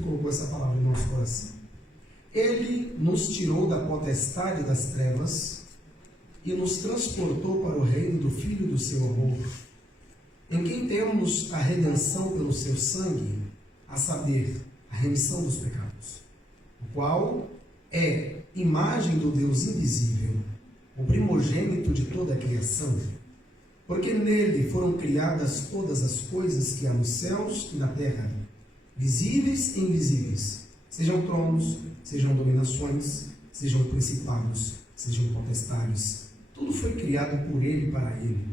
colocou essa palavra no nosso coração. Ele nos tirou da potestade das trevas e nos transportou para o reino do Filho do seu amor, em quem temos a redenção pelo seu sangue, a saber, a remissão dos pecados, o qual é imagem do Deus invisível, o primogênito de toda a criação, porque nele foram criadas todas as coisas que há nos céus e na terra, visíveis e invisíveis, sejam tronos, sejam dominações, sejam principados, sejam potestades. Tudo foi criado por ele e para ele.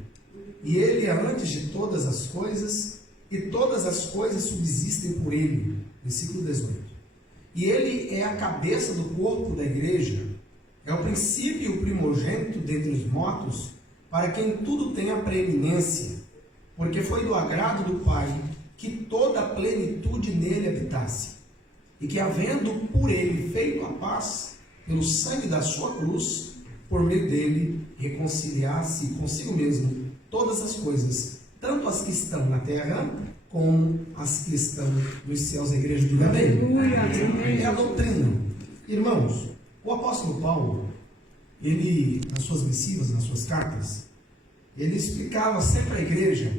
E ele é antes de todas as coisas, e todas as coisas subsistem por ele. Versículo 18. E ele é a cabeça do corpo da igreja, é o princípio e o primogênito dentre os mortos, para quem tudo tem a preeminência, porque foi do agrado do Pai que toda a plenitude nele habitasse, e que, havendo por ele feito a paz, pelo sangue da sua cruz, por meio dele, reconciliasse consigo mesmo todas as coisas, tanto as que estão na terra, como as que estão nos céus. A igreja diz amém. É a doutrina. Irmãos, o apóstolo Paulo, ele, nas suas missivas, nas suas cartas, ele explicava sempre à igreja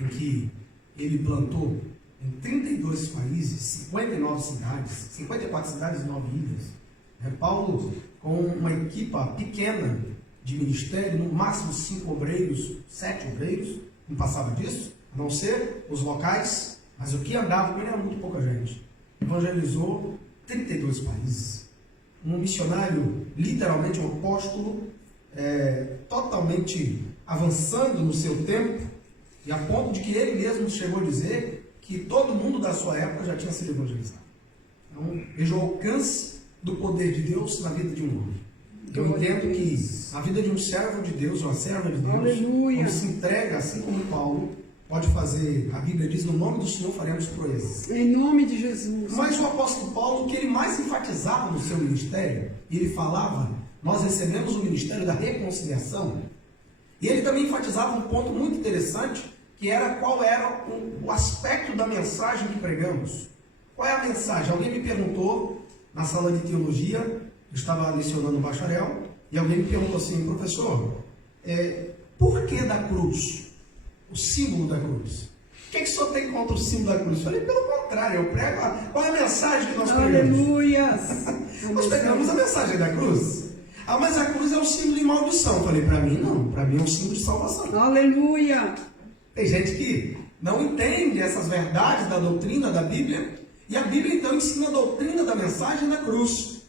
em que ele plantou em 32 países, 59 cidades, 54 cidades e 9 ilhas. Paulo, com uma equipa pequena de ministério, no máximo 5 obreiros, 7 obreiros, não passava disso, a não ser os locais, mas o que andava com ele era muito pouca gente. Evangelizou 32 países. Um missionário, literalmente um apóstolo, totalmente avançando no seu tempo, e a ponto de que ele mesmo chegou a dizer que todo mundo da sua época já tinha sido evangelizado. Então, veja o alcance do poder de Deus na vida de um homem. Eu entendo que a vida de um servo de Deus, uma serva de Deus, quando se entrega, assim como Paulo, pode fazer, a Bíblia diz, no nome do Senhor faremos proezas. Em nome de Jesus. Mas o apóstolo Paulo, o que ele mais enfatizava no seu ministério, ele falava, nós recebemos o ministério da reconciliação, e ele também enfatizava um ponto muito interessante, que era qual era o aspecto da mensagem que pregamos. Qual é a mensagem? Alguém me perguntou, na sala de teologia, eu estava lecionando bacharel, e alguém me perguntou assim, professor, por que da cruz? O símbolo da cruz. O que o senhor tem contra o símbolo da cruz? Eu falei, pelo contrário, eu prego. Qual é a mensagem que nós pregamos? Aleluia! Nós pregamos a mensagem da cruz. Mas a cruz é um símbolo de maldição. Eu falei, para mim não, para mim é um símbolo de salvação. Aleluia! Tem gente que não entende essas verdades da doutrina da Bíblia, e a Bíblia então ensina a doutrina da mensagem da cruz.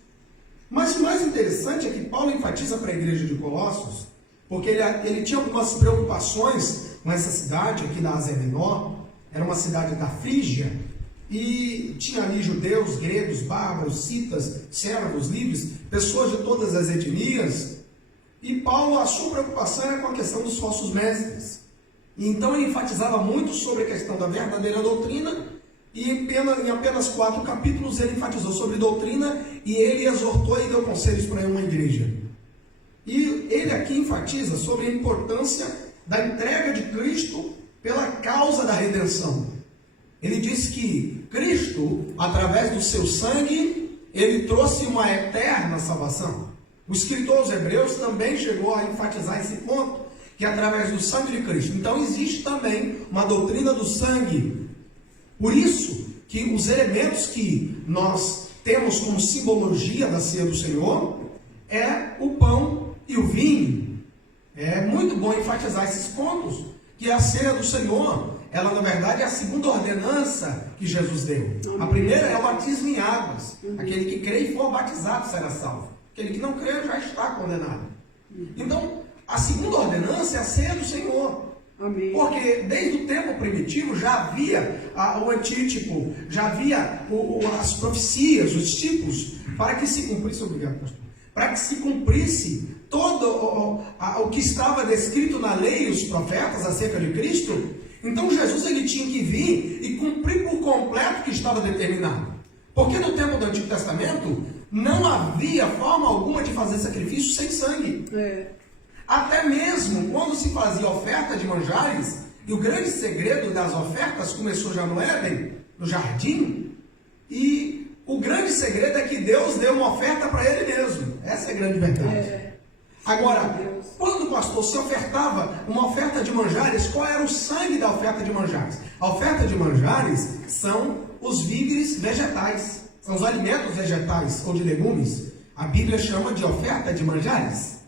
Mas o mais interessante é que Paulo enfatiza para a igreja de Colossos, porque ele tinha algumas preocupações com essa cidade aqui da Ásia Menor. Era uma cidade da Frígia, e tinha ali judeus, gregos, bárbaros, citas, servos, livres, pessoas de todas as etnias. E Paulo, a sua preocupação era com a questão dos falsos mestres. E então ele enfatizava muito sobre a questão da verdadeira doutrina, e em apenas 4 capítulos ele enfatizou sobre doutrina, e ele exortou e deu conselhos para uma igreja. E ele aqui enfatiza sobre a importância da entrega de Cristo pela causa da redenção. Ele diz que Cristo, através do seu sangue, ele trouxe uma eterna salvação. O escritor aos Hebreus também chegou a enfatizar esse ponto, que é através do sangue de Cristo. Então existe também uma doutrina do sangue. Por isso que os elementos que nós temos como simbologia da ceia do Senhor é o pão e o vinho. É muito bom enfatizar esses pontos, que a ceia do Senhor, ela na verdade é a segunda ordenança que Jesus deu. A primeira é o batismo em águas. Aquele que crê e for batizado será salvo. Aquele que não crê já está condenado. Então, a segunda ordenança é a ceia do Senhor. Amém. Porque desde o tempo primitivo já havia o antítipo, já havia as profecias, os tipos, para que se cumprisse, obrigado, pastor, para que se cumprisse todo o que estava descrito na lei e os profetas acerca de Cristo. Então Jesus ele tinha que vir e cumprir por completo o que estava determinado. Porque no tempo do Antigo Testamento não havia forma alguma de fazer sacrifício sem sangue. Até mesmo quando se fazia oferta de manjares, e o grande segredo das ofertas começou já no Éden, no jardim, e grande segredo é que Deus deu uma oferta para ele mesmo. Essa é a grande verdade. Agora, quando o pastor se ofertava uma oferta de manjares, qual era o sangue da oferta de manjares? A oferta de manjares são os víveres vegetais, são os alimentos vegetais ou de legumes. A Bíblia chama de oferta de manjares.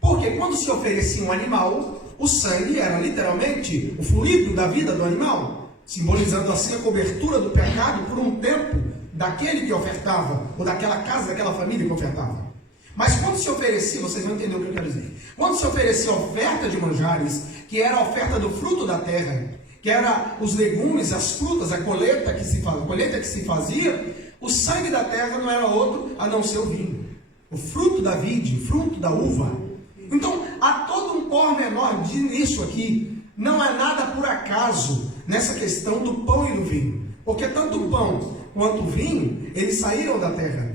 Porque quando se oferecia um animal, o sangue era literalmente o fluido da vida do animal, simbolizando assim a cobertura do pecado por um tempo daquele que ofertava, ou daquela casa, daquela família que ofertava. Mas quando se oferecia, vocês vão entender o que eu quero dizer. Quando se oferecia a oferta de manjares, que era a oferta do fruto da terra, que era os legumes, as frutas, a colheita que se fazia, o sangue da terra não era outro a não ser o vinho. O fruto da vide, o fruto da uva. Então, há todo um pormenor nisso aqui. Não é nada por acaso nessa questão do pão e do vinho. Porque tanto o pão quanto o vinho, eles saíram da terra.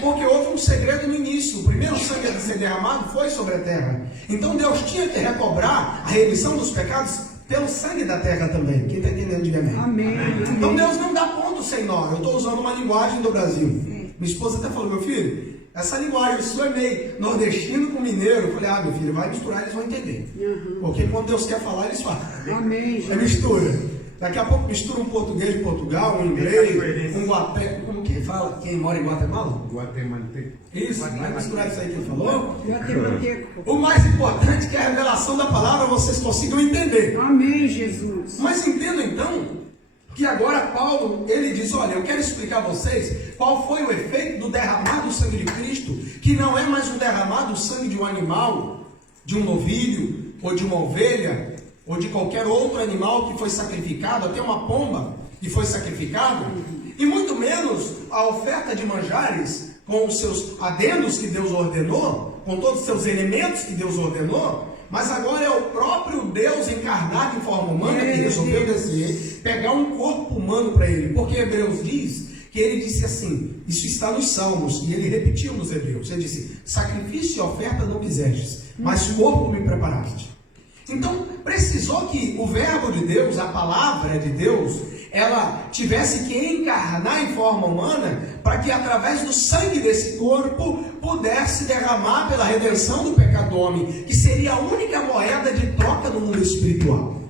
Porque houve um segredo no início. O primeiro sangue a ser derramado foi sobre a terra. Então Deus tinha que recobrar a remissão dos pecados pelo sangue da terra também. Quem está entendendo, diga amém. Amém. Então Deus não dá ponto sem nó. Eu estou usando uma linguagem do Brasil. Minha esposa até falou, meu filho, essa linguagem sua é meio nordestino com mineiro. Eu falei, meu filho, vai misturar, eles vão entender. Porque quando Deus quer falar, eles falam. Amém. É mistura. Daqui a pouco mistura um português de Portugal, um inglês, um guaté... Como que fala? Quem mora em Guatemala? Guatemalteco. Isso, vai misturar isso aí que ele falou. Guatemalteco. O mais importante é que a revelação da palavra vocês consigam entender. Amém, Jesus. Mas entendam então que agora Paulo, ele diz, olha, eu quero explicar a vocês qual foi o efeito do derramado sangue de Cristo, que não é mais um derramado sangue de um animal, de um novilho, ou de uma ovelha, ou de qualquer outro animal que foi sacrificado, até uma pomba que foi sacrificado, e muito menos a oferta de manjares, com os seus adendos que Deus ordenou, com todos os seus elementos que Deus ordenou, mas agora é o próprio Deus encarnado em forma humana que resolveu descer, pegar um corpo humano para ele, porque Hebreus diz que ele disse assim, isso está nos Salmos, e ele repetiu nos Hebreus, ele disse, sacrifício e oferta não quisestes, mas corpo me preparaste. Então, precisou que o verbo de Deus, a palavra de Deus, ela tivesse que encarnar em forma humana, para que através do sangue desse corpo, pudesse derramar pela redenção do pecado do homem, que seria a única moeda de troca no mundo espiritual.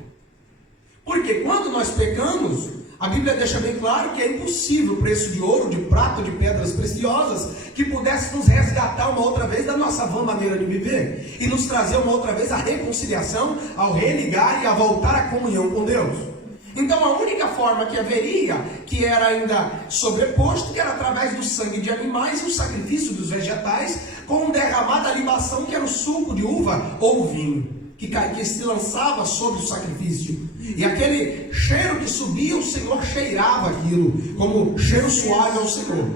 Porque quando nós pecamos, a Bíblia deixa bem claro que é impossível o preço de ouro, de prata, de pedras preciosas, que pudesse nos resgatar uma outra vez da nossa vã maneira de viver, e nos trazer uma outra vez a reconciliação, ao religar e a voltar à comunhão com Deus. Então a única forma que haveria, que era ainda sobreposto, que era através do sangue de animais e o sacrifício dos vegetais, com derramada libação, que era o suco de uva ou vinho, que se lançava sobre o sacrifício. E aquele cheiro que subia, o Senhor cheirava aquilo, como cheiro suave ao Senhor.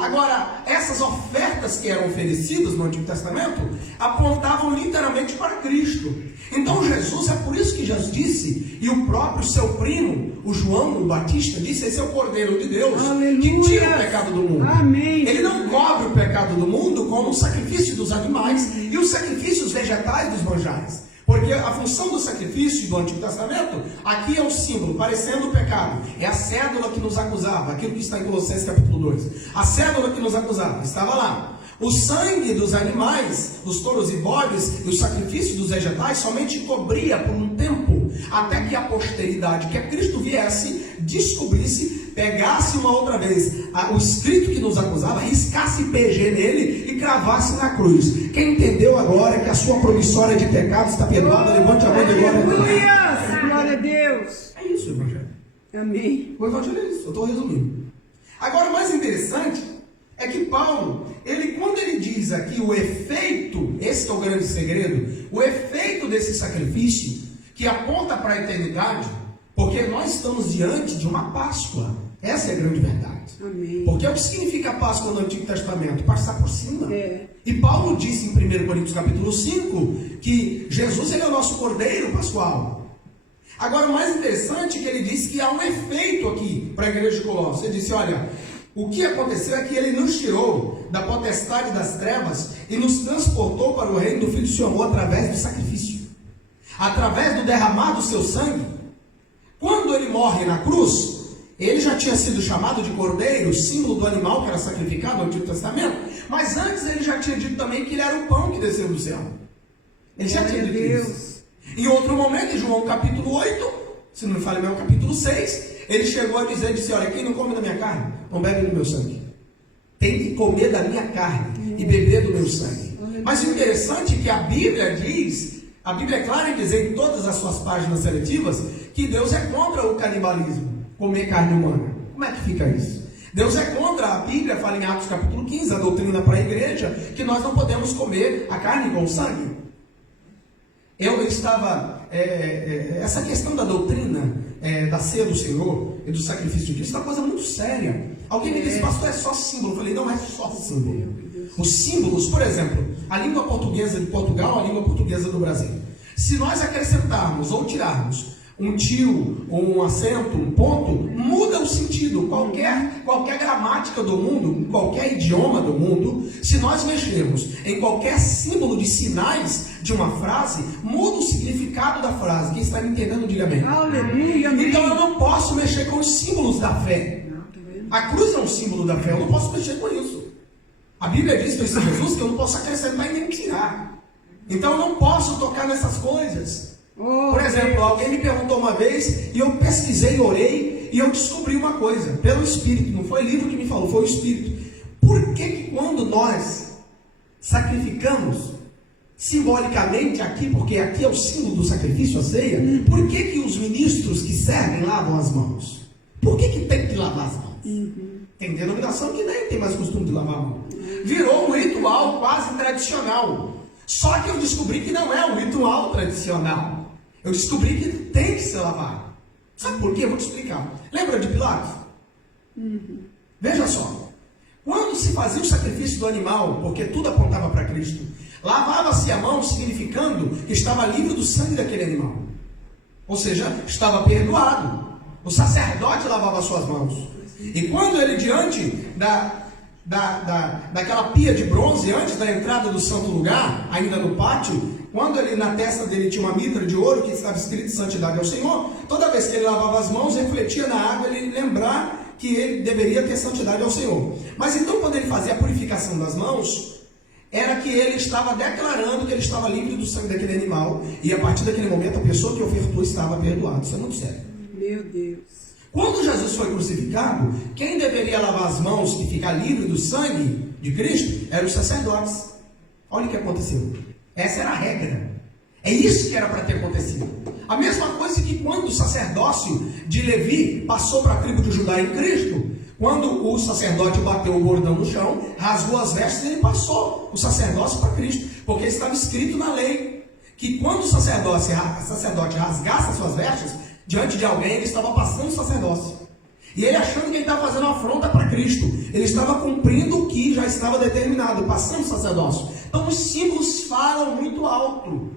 Agora, essas ofertas que eram oferecidas no Antigo Testamento, apontavam literalmente para Cristo. Então Jesus, é por isso que Jesus disse, e o próprio seu primo, o João o Batista, disse, esse é o Cordeiro de Deus, que tira o pecado do mundo. Amém. Ele não cobre o pecado do mundo como o sacrifício dos animais e os sacrifícios vegetais dos manjares. Porque a função do sacrifício do Antigo Testamento, aqui é o símbolo, parecendo o pecado. É a cédula que nos acusava, aquilo que está em Colossenses capítulo 2. A cédula que nos acusava, estava lá. O sangue dos animais, dos touros e bodes, e o sacrifício dos vegetais, somente cobria por um tempo, até que a posteridade, que a Cristo viesse, descobrisse, pegasse uma outra vez o escrito que nos acusava, riscasse PG nele e cravasse na cruz. Quem entendeu agora que a sua promissória de pecado está perdoada, levante a mão de glória a Deus. Aleluia! Glória a Deus. É isso o Evangelho. Amém. O Evangelho é isso, eu estou resumindo. Agora, o mais interessante é que Paulo, quando ele diz aqui o efeito, esse é o grande segredo, o efeito desse sacrifício, que aponta para a eternidade, porque nós estamos diante de uma Páscoa. Essa é a grande verdade. Amém. Porque o que significa Páscoa no Antigo Testamento? Passar por cima. E Paulo disse em 1 Coríntios capítulo 5, que Jesus ele é o nosso Cordeiro Pascual. Agora, o mais interessante é que ele disse que há um efeito aqui para a igreja de Colossos. Ele disse, olha, o que aconteceu é que ele nos tirou da potestade das trevas e nos transportou para o reino do Filho do seu amor através do sacrifício, através do derramar do seu sangue. Quando ele morre na cruz, Ele já tinha sido chamado de cordeiro, símbolo do animal que era sacrificado no Antigo Testamento, mas antes ele já tinha dito também que ele era o pão que desceu do céu. Ele já tinha dito isso. Em outro momento, em João capítulo 8, se não me falha bem, é o capítulo 6, ele chegou a dizer, disse, olha, quem não come da minha carne, não bebe do meu sangue. Tem que comer da minha carne e beber do meu sangue. Mas o interessante é que a Bíblia diz, a Bíblia é clara em dizer em todas as suas páginas seletivas, que Deus é contra o canibalismo, comer carne humana. Como é que fica isso? Deus é contra, a Bíblia fala em Atos capítulo 15, a doutrina para a igreja, que nós não podemos comer a carne com sangue. Eu estava, essa questão da doutrina, da ceia do Senhor e do sacrifício de Cristo, é uma coisa muito séria. Alguém me disse, pastor, é só símbolo. Eu falei, não é só símbolo. Os símbolos, por exemplo, a língua portuguesa de Portugal, a língua portuguesa do Brasil. Se nós acrescentarmos ou tirarmos um tio, ou um acento, um ponto, muda o sentido. Qualquer gramática do mundo, qualquer idioma do mundo, se nós mexermos em qualquer símbolo de sinais de uma frase, muda o significado da frase. Quem está me entendendo, diga amém. Aleluia, amém. Então eu não posso mexer com os símbolos da fé. A cruz é um símbolo da fé, eu não posso mexer com isso. A Bíblia diz, Cristo Jesus, que eu não posso acrescentar e nem tirar. Então eu não posso tocar nessas coisas. Por exemplo, alguém me perguntou uma vez, e eu pesquisei, orei, e eu descobri uma coisa, pelo Espírito, não foi livro que me falou, foi o Espírito. Por que quando nós sacrificamos, simbolicamente aqui, porque aqui é o símbolo do sacrifício, a ceia, por que os ministros que servem lavam as mãos? Por que tem que lavar as mãos? Tem denominação que nem tem mais costume de lavar a mão. Virou um ritual quase tradicional. Só que eu descobri que não é um ritual tradicional. Eu descobri que tem que ser lavado. Sabe por quê? Eu vou te explicar. Lembra de Pilatos? Veja só. Quando se fazia o sacrifício do animal, porque tudo apontava para Cristo, lavava-se a mão, significando que estava livre do sangue daquele animal. Ou seja, estava perdoado. O sacerdote lavava suas mãos. E quando ele, diante daquela pia de bronze, antes da entrada do santo lugar, ainda no pátio, quando ele, na testa dele tinha uma mitra de ouro que estava escrito santidade ao Senhor, toda vez que ele lavava as mãos, refletia na água, ele lembrar que ele deveria ter santidade ao Senhor. Mas então, quando ele fazia a purificação das mãos, era que ele estava declarando que ele estava livre do sangue daquele animal, e a partir daquele momento a pessoa que ofertou estava perdoada. Isso é muito sério. Meu Deus. Quando Jesus foi crucificado, quem deveria lavar as mãos e ficar livre do sangue de Cristo eram os sacerdotes. Olha o que aconteceu. Essa era a regra. É isso que era para ter acontecido. A mesma coisa que quando o sacerdócio de Levi passou para a tribo de Judá em Cristo, quando o sacerdote bateu o bordão no chão, rasgou as vestes, ele passou o sacerdócio para Cristo, porque estava escrito na lei que quando o sacerdote rasgasse as suas vestes diante de alguém, ele estava passando o sacerdócio. E ele achando que ele estava fazendo uma afronta para Cristo, ele estava cumprindo o que já estava determinado, passando o sacerdócio. Então os símbolos falam muito alto.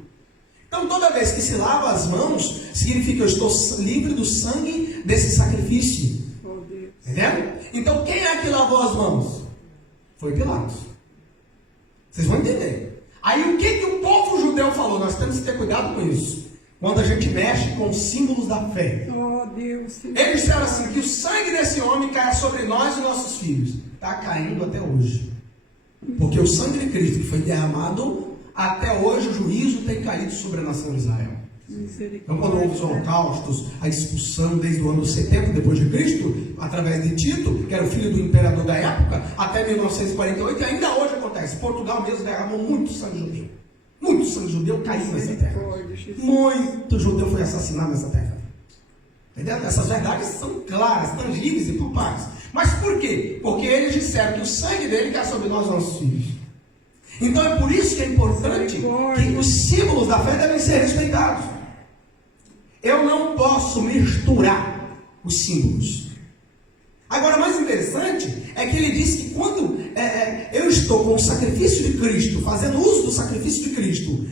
Então toda vez que se lava as mãos, significa que eu estou livre do sangue desse sacrifício. Entendeu? Então quem é que lavou as mãos? Foi Pilatos. Vocês vão entender. Aí o que o povo judeu falou? Nós temos que ter cuidado com isso. Quando a gente mexe com os símbolos da fé. Oh, Deus. Eles disseram assim, que o sangue desse homem caia sobre nós e nossos filhos. Está caindo até hoje. Porque o sangue de Cristo que foi derramado, até hoje o juízo tem caído sobre a nação de Israel. Então quando houve os holocaustos, a expulsão desde o ano 70 depois de Cristo, através de Tito, que era o filho do imperador da época, até 1948, e ainda hoje acontece. Portugal mesmo derramou muito sangue judeu. Muito sangue judeu caiu nessa terra. Muito judeu foi assassinado nessa terra. Entendeu? Essas verdades são claras, tangíveis e palpáveis. Mas por quê? Porque eles disseram que o sangue dele cai sobre nós, nossos filhos. Então é por isso que é importante que os símbolos da fé devem ser respeitados. Eu não posso misturar os símbolos. Agora, mais interessante é que ele diz que quando eu estou com o sacrifício de Cristo, fazendo uso do sacrifício de Cristo,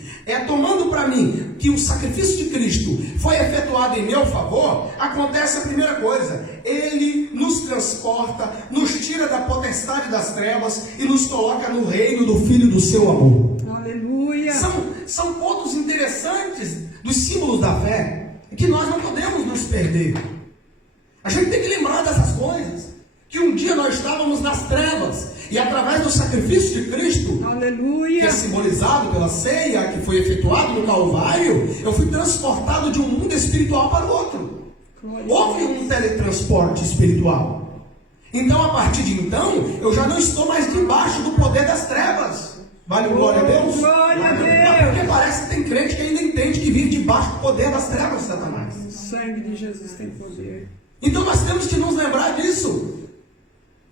tomando para mim que o sacrifício de Cristo foi efetuado em meu favor, acontece a primeira coisa: ele nos transporta, nos tira da potestade das trevas e nos coloca no reino do Filho do seu amor. Aleluia! São pontos interessantes dos símbolos da fé, que nós não podemos nos perder. A gente tem que lembrar dessas coisas. Que um dia nós estávamos nas trevas. E através do sacrifício de Cristo, que Aleluia. é simbolizado pela ceia, que foi efetuado no Calvário, eu fui transportado de um mundo espiritual para o outro. Glória a Houve um teletransporte espiritual. Então, a partir de então, eu já não estou mais debaixo do poder das trevas. Vale glória a Deus? Glória a Não, Deus. porque parece que tem crente que ainda entende que vive debaixo do poder das trevas de Satanás. O sangue de Jesus tem poder. Então nós temos que nos lembrar disso.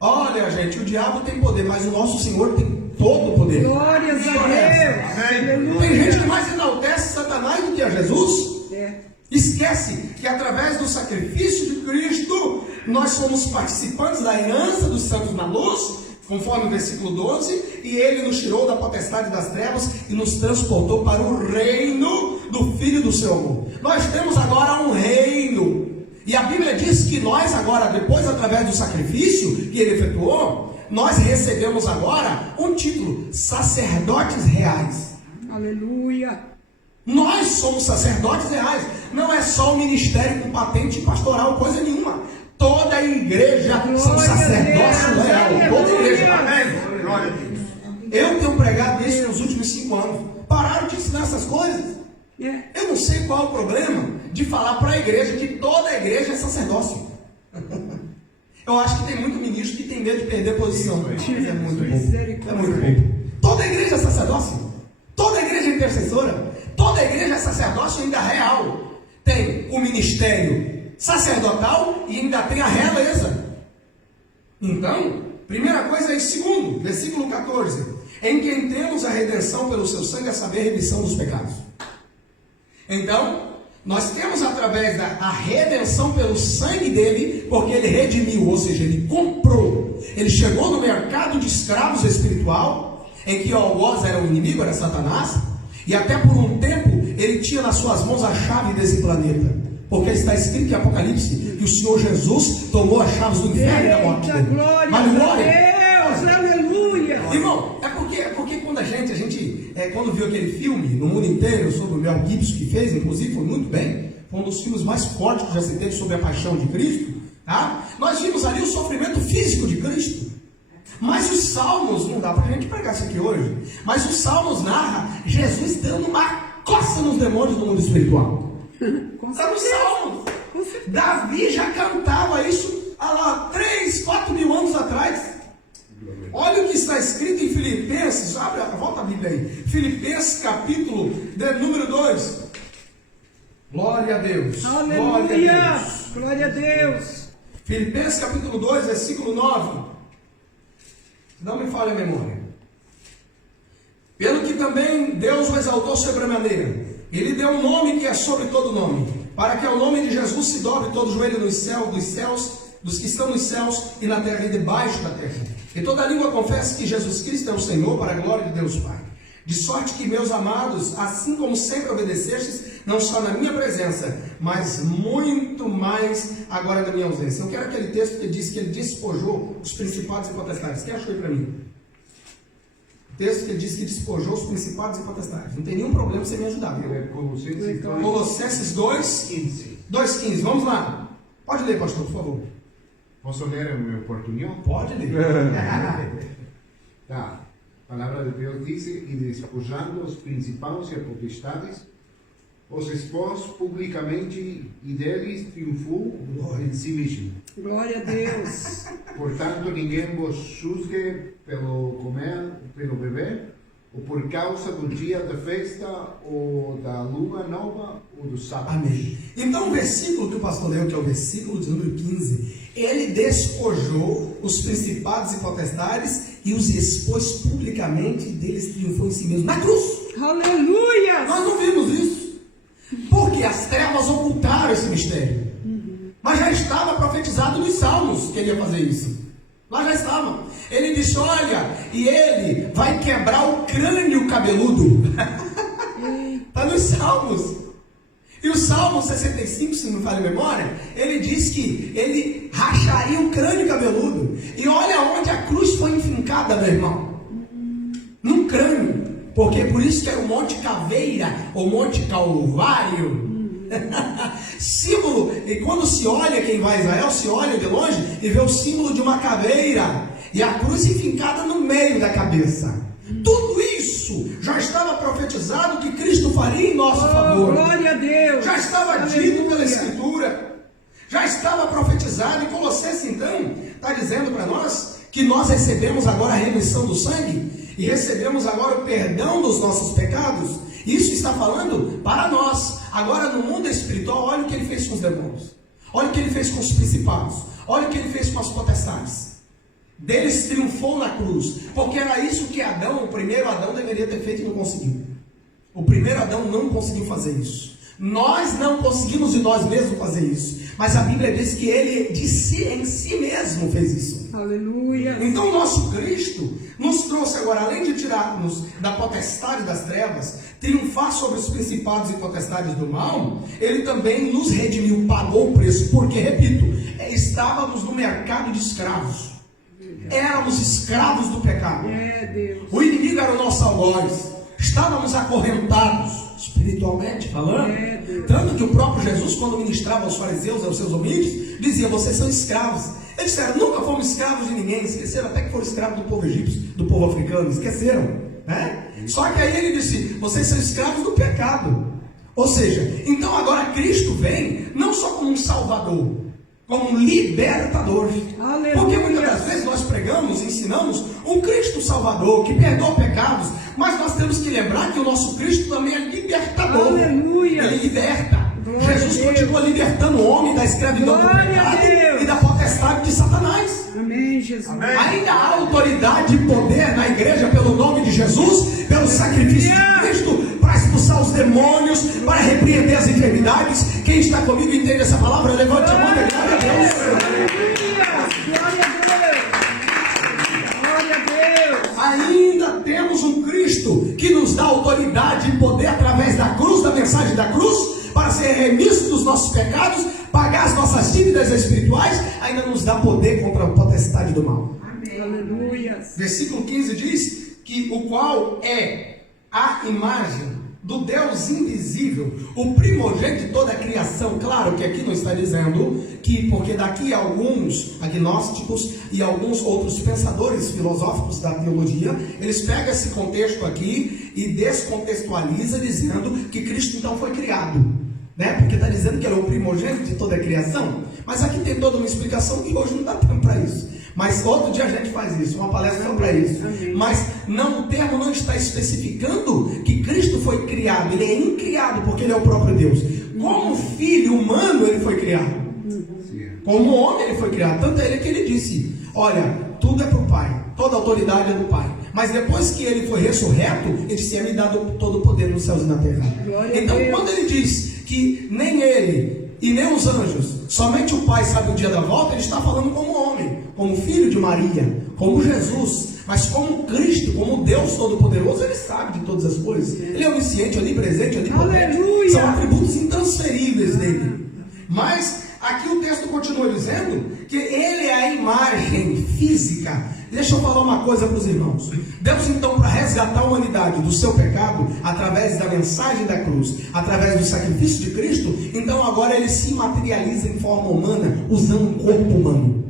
Olha, gente, o diabo tem poder, mas o nosso Senhor tem todo o poder. Glórias a Deus. Tem gente que Aleluia. mais enaltece Satanás do que a Jesus. É. Esquece que através do sacrifício de Cristo, nós somos participantes da herança dos santos na luz, conforme o versículo 12, e Ele nos tirou da potestade das trevas e nos transportou para o reino do Filho do seu amor. Nós temos agora um reino. E a Bíblia diz que nós agora, depois através do sacrifício que Ele efetuou, nós recebemos agora um título, sacerdotes reais. Aleluia. Nós somos sacerdotes reais. Não é só o ministério com patente pastoral, coisa nenhuma. Toda a igreja são Glória a sacerdócio Deus. real. Toda a igreja. Aleluia. Glória a Deus. Eu tenho pregado isso nos últimos 5 anos. Pararam de ensinar essas coisas. É. Eu não sei qual é o problema de falar para a igreja que toda a igreja é sacerdócio. Eu acho que tem muito ministro que tem medo de perder posição. Mas é muito bom. É muito bom. Toda a igreja é sacerdócio. Toda a igreja é intercessora. Toda a igreja é sacerdócio ainda real. Tem o ministério sacerdotal e ainda tem a realeza. Então, primeira coisa é em segundo, versículo 14. Em quem temos a redenção pelo seu sangue, a saber, a remissão dos pecados. Então, nós temos através da redenção pelo sangue dele, porque ele redimiu, ou seja, ele comprou. Ele chegou no mercado de escravos espiritual, em que o algoz era o inimigo, era Satanás, e até por um tempo ele tinha nas suas mãos a chave desse planeta. Porque está escrito em Apocalipse que o Senhor Jesus tomou as chaves do inferno e da morte Eita, dele. glória Mas a glória! Deus. Aleluia. Irmão, é porque quando a gente quando viu aquele filme no mundo inteiro sobre o Mel Gibson que fez, inclusive foi muito bem, foi um dos filmes mais fortes que já se teve sobre a paixão de Cristo, tá? Nós vimos ali o sofrimento físico de Cristo. Mas os Salmos, não dá pra gente pregar isso aqui hoje, mas os Salmos narra Jesus dando uma coça nos demônios do mundo espiritual. Está nos Salmos. Com certeza. Davi já cantava isso há lá 3, 4 mil anos atrás. Olha o que está escrito em Filipenses, volta a Bíblia aí. Filipenses capítulo número 2. Glória a Deus. Glória a Aleluia. Deus. Glória a Deus. Filipenses capítulo 2, versículo 9. Não me falhe a memória. Pelo que também Deus o exaltou sobremaneira. Ele deu um nome que é sobre todo nome, para que ao nome de Jesus se dobre todo o joelho dos céus, dos que estão nos céus e na terra e debaixo da terra. E toda língua confesse que Jesus Cristo é o Senhor, para a glória de Deus Pai. De sorte que, meus amados, assim como sempre obedecestes, não só na minha presença, mas muito mais agora na minha ausência. Eu quero aquele texto que diz que ele despojou os principados e potestades. Quem achou aí para mim? O texto que ele diz que despojou os principados e potestades. Não tem nenhum problema você me ajudar, viu? Colossenses 2,15. Vamos lá. Pode ler, pastor, por favor. Posso ler em meu portunhol? Pode ler. Tá. A palavra de Deus diz: e despojando os principados e potestades, os expôs publicamente e deles triunfou em si mesmo. Glória a Deus. Portanto, ninguém vos julgue pelo comer, pelo beber, ou por causa do dia da festa, ou da lua nova, ou do sábado. Amém. Então o versículo que o pastor leu, que é o versículo de número 15, ele despojou os principados e potestades e os expôs publicamente, e deles triunfou em si mesmo na cruz. Aleluia. Nós não vimos isso, porque as trevas ocultaram esse mistério. Mas já estava profetizado nos Salmos que ele ia fazer isso. Lá já estava. Ele disse: olha, e ele vai quebrar o crânio cabeludo. Está nos Salmos. E o Salmo 65, se não me falha a memória, ele diz que ele racharia o crânio cabeludo. E olha onde a cruz foi enfincada, meu irmão. Num crânio. Porque por isso que era o Monte Caveira, ou Monte Calvário. Símbolo, e quando se olha, quem vai a Israel, se olha de longe e vê o símbolo de uma caveira e a cruz enfincada no meio da cabeça. Tudo isso já estava profetizado que Cristo faria em nosso favor. Glória a Deus. Já estava dito pela Escritura. Já estava profetizado. E Colossenses então está dizendo para nós que nós recebemos agora a remissão do sangue e recebemos agora o perdão dos nossos pecados. Isso está falando para nós. Agora no mundo espiritual, olha o que ele fez com os demônios. Olha o que ele fez com os principados. Olha o que ele fez com as potestades. Deles triunfou na cruz, porque era isso que Adão, o primeiro Adão, deveria ter feito e não conseguiu. O primeiro Adão não conseguiu fazer isso. Nós não conseguimos de nós mesmos fazer isso, mas a Bíblia diz que ele de si, em si mesmo fez isso. Aleluia. Então o nosso Cristo nos trouxe agora, além de tirar-nos da potestade das trevas, triunfar sobre os principados e potestades do mal, ele também nos redimiu, pagou o preço, porque, repito, estávamos no mercado de escravos. Éramos escravos do pecado. Deus. O inimigo era o nosso algoz. Estávamos acorrentados, espiritualmente falando. Tanto que o próprio Jesus, quando ministrava aos fariseus e aos seus ouvintes, dizia: vocês são escravos. Eles disseram: nunca fomos escravos de ninguém. Esqueceram até que foram escravos do povo egípcio, do povo africano. Esqueceram, né? Só que aí ele disse: vocês são escravos do pecado. Ou seja, então agora Cristo vem não só como um salvador, como um libertador. Aleluia. Porque muitas das vezes nós pregamos, ensinamos um Cristo salvador que perdoa pecados, mas nós temos que lembrar que o nosso Cristo também é libertador. Aleluia. Ele liberta. Glória Jesus a Deus. continua libertando o homem da escravidão do Glória a pecado Deus. e da potestade de Satanás. Amém, Jesus. Amém. Ainda há autoridade e poder na igreja pelo nome de Jesus, pelo sacrifício de Cristo, para expulsar os demônios, para repreender as enfermidades. Quem está comigo entende essa palavra? Levante a mão e glória a Deus. Glória a Deus. Glória a Deus. Ainda temos um Cristo que nos dá autoridade e poder através da cruz, da mensagem da cruz, para ser remisso dos nossos pecados, pagar as nossas dívidas espirituais. Ainda nos dá poder contra a potestade do mal. Amém. Aleluia. Versículo 15 diz que o qual é a imagem do Deus invisível, o primogênito de toda a criação. Claro que aqui não está dizendo que, porque daqui alguns agnósticos e alguns outros pensadores filosóficos da teologia, eles pegam esse contexto aqui e descontextualizam, dizendo que Cristo então foi criado, né? Porque está dizendo que ele é o primogênito de toda a criação. Mas aqui tem toda uma explicação que hoje não dá tempo para isso. Mas outro dia a gente faz isso, uma palestra só para isso. Amém. Mas não, o termo não está especificando que Cristo foi criado. Ele é incriado porque ele é o próprio Deus. Como filho humano ele foi criado. Como homem ele foi criado. Tanto é ele que ele disse: olha, tudo é para o Pai, toda autoridade é do Pai. Mas depois que ele foi ressurreto, ele disse: é me dado todo o poder nos céus e na terra. Glória Então a Deus. quando ele diz que nem ele e nem os anjos, somente o Pai sabe o dia da volta, ele está falando como homem, como filho de Maria, como Jesus, mas como Cristo, como Deus Todo-Poderoso. Ele sabe de todas as coisas. Ele é onisciente, onipresente, onipotente. Aleluia. São atributos intransferíveis dele. Mas aqui o texto continua dizendo que ele é a imagem física. Deixa eu falar uma coisa para os irmãos. Deus então, para resgatar a humanidade do seu pecado, através da mensagem da cruz, através do sacrifício de Cristo, então agora ele se materializa em forma humana, usando um corpo humano.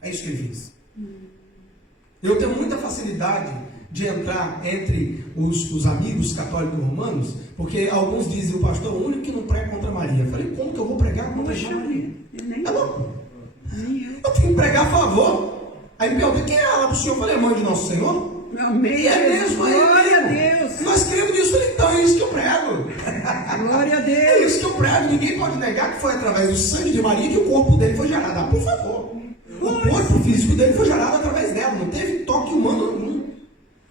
É isso que ele fez. Eu tenho muita facilidade de entrar entre os amigos católicos romanos, porque alguns dizem: o pastor é o único que não prega contra Maria. Eu falei: como que eu vou pregar contra Maria? É louco. Eu tenho que pregar a favor. Aí me pergunta: quem é ela para o senhor? Eu falei: mãe de nosso Senhor. Amém. E é mesmo, Glória a mesmo. Deus. Nós cremos nisso. Eu falei: então é isso que eu prego. Glória a É Deus. isso que eu prego. Ninguém pode negar que foi através do sangue de Maria que o corpo dele foi gerado. Ah, por favor. O corpo físico dele foi gerado através dela. Não teve toque humano nenhum.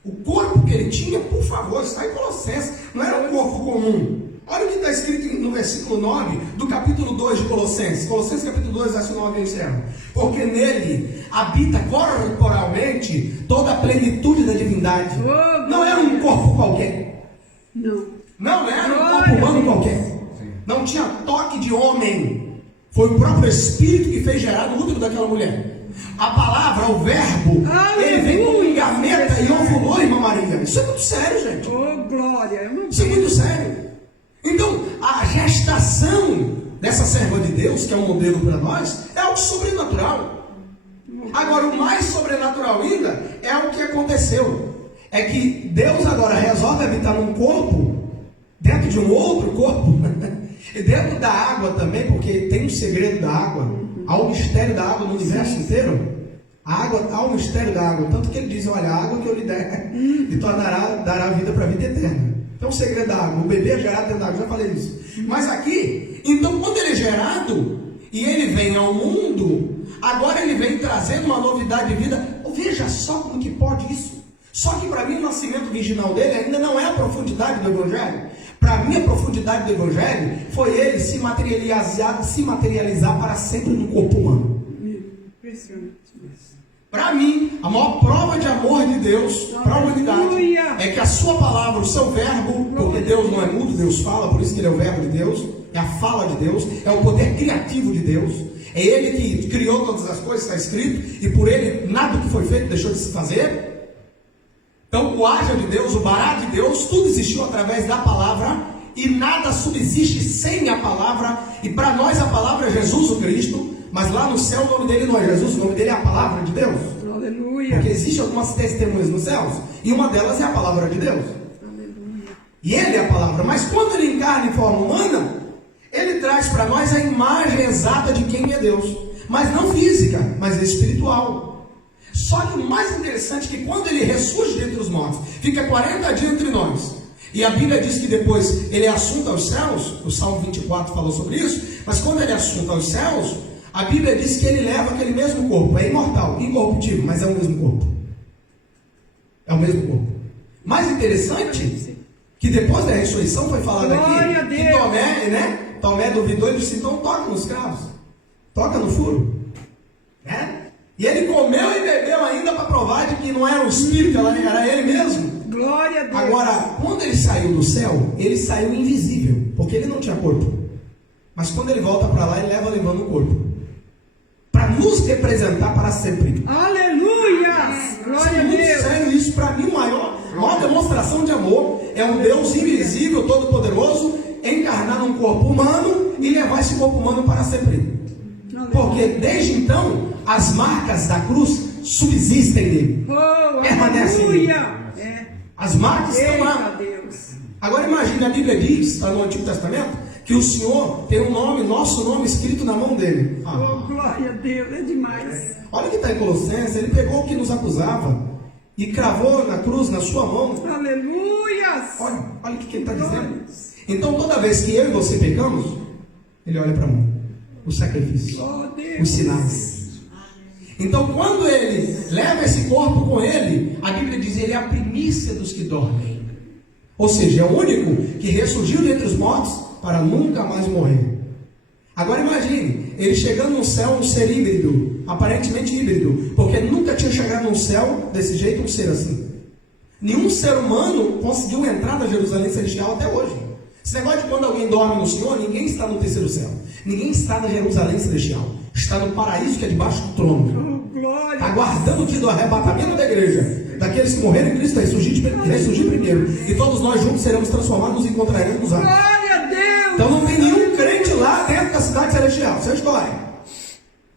O corpo que ele tinha, por favor, está em Colossenses. Não era um corpo comum. Olha o que está escrito no versículo 9 do capítulo 2 de Colossenses. Colossenses capítulo 2, verso 9 e encerra. Porque nele habita corporalmente toda a plenitude da divindade. Oh, Não era um corpo qualquer. Não era um corpo humano qualquer. Não tinha toque de homem. Foi o próprio Espírito que fez gerar no útero daquela mulher. A palavra, o verbo, ele vem com gameta e ovulou, irmã Maria. Isso é muito sério, gente. Oh, glória. Isso é muito sério. Então, a gestação dessa serva de Deus, que é um modelo para nós, é algo sobrenatural. Agora, o mais sobrenatural ainda é o que aconteceu. É que Deus agora resolve habitar num corpo, dentro de um outro corpo, e dentro da água também, porque tem um segredo da água, há um mistério da água no universo inteiro. A água, há um mistério da água, tanto que ele diz, olha, a água que eu lhe der, e dará vida para a vida eterna. Então o segredo da água, o bebê é gerado dentro da água, já falei isso. Mas aqui, então quando ele é gerado, e ele vem ao mundo, agora ele vem trazendo uma novidade de vida. Veja só como que pode isso. Só que para mim o nascimento virginal dele ainda não é a profundidade do Evangelho. Para mim a profundidade do Evangelho foi ele se materializar para sempre no corpo humano. Impressionante. Para mim, a maior prova de amor de Deus para a humanidade é que a sua palavra, o seu verbo, porque Deus não é mudo, Deus fala, por isso que ele é o verbo de Deus, é a fala de Deus, é o poder criativo de Deus, é ele que criou todas as coisas, está escrito, e por ele nada que foi feito deixou de se fazer. Então o haja de Deus, o bará de Deus, tudo existiu através da palavra, e nada subsiste sem a palavra, e para nós a palavra é Jesus o Cristo. Mas lá no céu o nome dele não é Jesus, o nome dele é a palavra de Deus. Aleluia. Porque existem algumas testemunhas nos céus, e uma delas é a palavra de Deus. Aleluia. E ele é a palavra. Mas quando ele encarna em forma humana, ele traz para nós a imagem exata de quem é Deus. Mas não física, mas espiritual. Só que o mais interessante é que quando ele ressurge dentre os mortos, fica 40 dias entre nós. E a Bíblia diz que depois ele é assunto aos céus, o Salmo 24 falou sobre isso, mas quando ele é assunto aos céus, a Bíblia diz que ele leva aquele mesmo corpo, é imortal, incorruptível, mas é o mesmo corpo. É o mesmo corpo. Mais interessante, que depois da ressurreição foi falado Glória aqui, que Tomé duvidou, ele disse, então toca nos cravos, toca no furo. E ele comeu e bebeu ainda para provar de que não era um espírito, era ele mesmo. Glória a Deus. Agora, quando ele saiu do céu, ele saiu invisível, porque ele não tinha corpo. Mas quando ele volta para lá, ele levando o corpo. Para nos representar para sempre. Aleluia! Glória a Muito Deus! sério isso, para mim, maior demonstração de amor é um Deus invisível, todo-poderoso, encarnar num corpo humano e levar esse corpo humano para sempre. Porque desde então, as marcas da cruz subsistem nele. Permanecem nele. As marcas estão lá. Deus. Agora imagine, a Bíblia diz, está no Antigo Testamento, que o Senhor tem um nome, nosso nome escrito na mão dele. Glória a Deus, é demais. Olha o que está em Colossenses, ele pegou o que nos acusava e cravou na cruz, na sua mão. Aleluia! Olha o que ele está dizendo. Então toda vez que eu e você pecamos, ele olha para mim, o sacrifício, os sinais. Então quando ele leva esse corpo com ele, a Bíblia diz que ele é a primícia dos que dormem. Ou seja, é o único que ressurgiu dentre os mortos para nunca mais morrer. Agora imagine, ele chegando no céu, um ser híbrido, aparentemente híbrido, porque nunca tinha chegado no céu desse jeito, um ser assim. Nenhum ser humano conseguiu entrar na Jerusalém Celestial até hoje. Esse negócio de quando alguém dorme no Senhor, ninguém está no terceiro céu. Ninguém está na Jerusalém Celestial. Está no paraíso que é debaixo do trono. Está aguardando o dia do arrebatamento da igreja. Daqueles que morreram em Cristo, ressurgir primeiro. E todos nós juntos seremos transformados, nos encontraremos lá. Glória a Deus! Então não tem nenhum crente lá dentro da cidade celestial. Isso é história.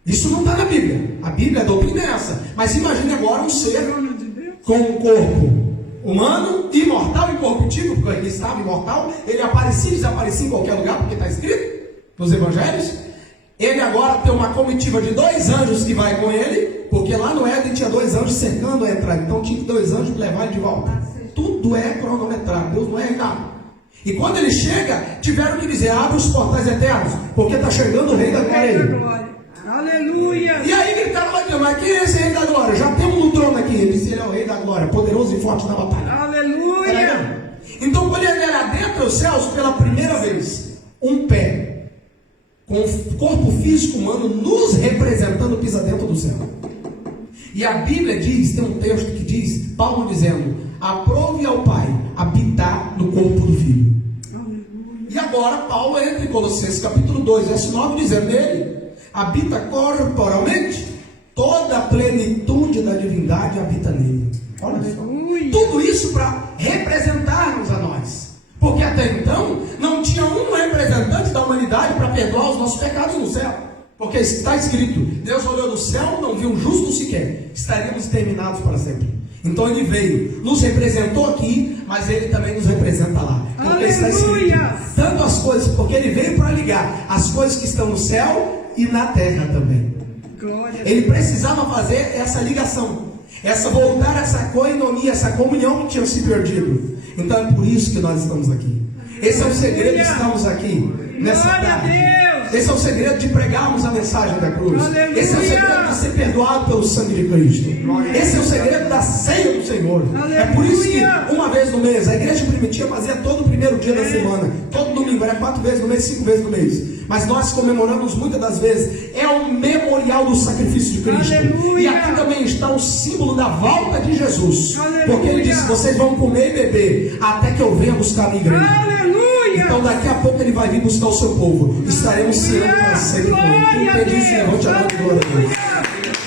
Isso não está na Bíblia. A Bíblia, a doutrina é essa. Mas imagine agora um ser com um corpo humano, imortal e incorruptível, porque ele estava imortal. Ele aparecia e desaparecia em qualquer lugar, porque está escrito nos evangelhos. Ele agora tem uma comitiva de 2 anjos que vai com ele, porque lá no Éden tinha 2 anjos cercando a entrada. Então tinha que 2 anjos levar ele de volta. Tudo é cronometrado. Deus não é errado. E quando ele chega, tiveram que dizer, abre os portais eternos, porque está chegando o Rei da Glória. Aleluia! E aí gritaram lá dentro, mas quem é esse Rei da Glória? Já tem um no trono aqui. Ele disse, ele é o Rei da Glória, poderoso e forte na batalha. Aleluia! Então quando ele era dentro dos céus, pela primeira vez, um pé, com o corpo físico humano, nos representando, pisa dentro do céu. E a Bíblia diz, tem um texto que diz, Paulo dizendo, aprove ao Pai habitar no corpo do Filho. E agora Paulo entra em Colossenses capítulo 2, verso 9, dizendo nele, habita corporalmente, toda a plenitude da divindade habita nele. Olha só. Tudo isso para representar-nos a nós. Porque até então não tinha tinha um representante da humanidade para perdoar os nossos pecados no céu. Porque está escrito: Deus olhou do céu, não viu um justo sequer, estaríamos exterminados para sempre. Então ele veio, nos representou aqui, mas ele também nos representa lá. Porque está escrito, tanto as coisas, porque ele veio para ligar as coisas que estão no céu e na terra também. Glória. Ele precisava fazer essa ligação, voltar essa coinonia, essa comunhão que tinha se perdido. Então é por isso que nós estamos aqui. Esse é o segredo de estarmos aqui nessa tarde. Esse é o segredo de pregarmos a mensagem da cruz. Aleluia. Esse é o segredo de ser perdoado pelo sangue de Cristo. Esse é o segredo da ceia do Senhor. Aleluia. É por isso que uma vez no mês, a igreja primitiva fazia todo o primeiro dia da semana, todo domingo, era 4 vezes no mês, 5 vezes no mês. Mas nós comemoramos muitas das vezes, é um memorial do sacrifício de Cristo. Aleluia. E aqui também está o símbolo da volta de Jesus. Aleluia. Porque ele disse: vocês vão comer e beber até que eu venha buscar a minha igreja. Aleluia. Então daqui a pouco ele vai vir buscar o seu povo. Estaremos ceando para sempre com ele. Quem entende isso, levante a mão e glória a Deus.